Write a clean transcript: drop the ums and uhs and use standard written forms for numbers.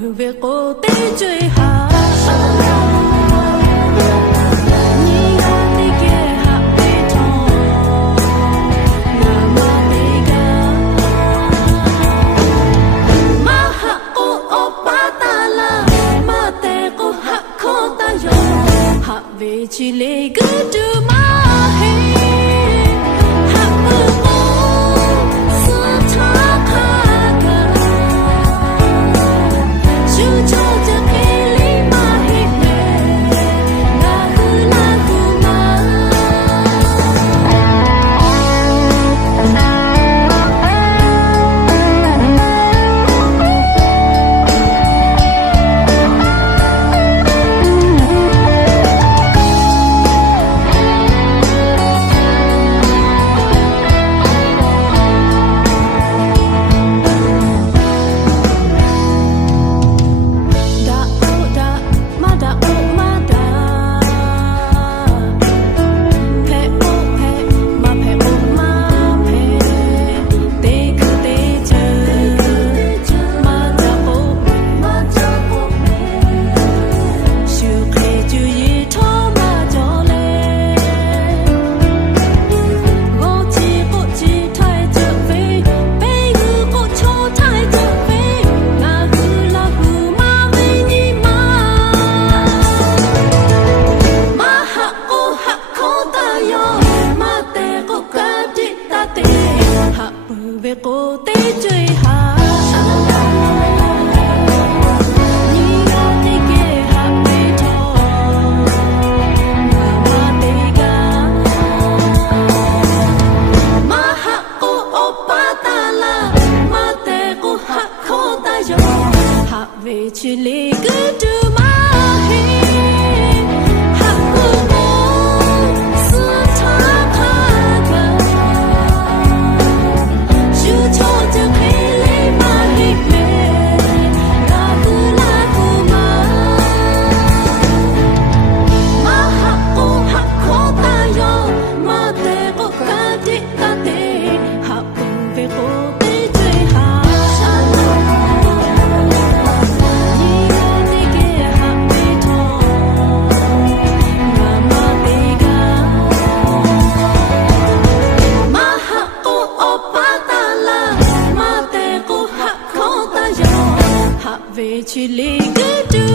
bờ về cô tê chơi hà về chỉ lệ cứ đưa má hết hạ bờ ô sơ thác hạ cả chú cho cái lý mà hết mẹ là hư là hư mà về cô tê chơi hà nhìn ra tê kia hạ tê thò mà tê ga mà hạ cô oppa ta la mà tê cô hạ khó ta yo hạ về chỉ lệ cứ đưa má hết hạ cô sơ thác hạ cả cho cho cái lấy mà hết mẹ là cứ mà hạ khó ta yo mà tê cô cả đi ta tê hạ cùng về cô tê chơi hà nhìn ra tê kia hạ tê thò mà tê ga mà hạ cô oppa ta la hạ về chỉ lệ cứ đưa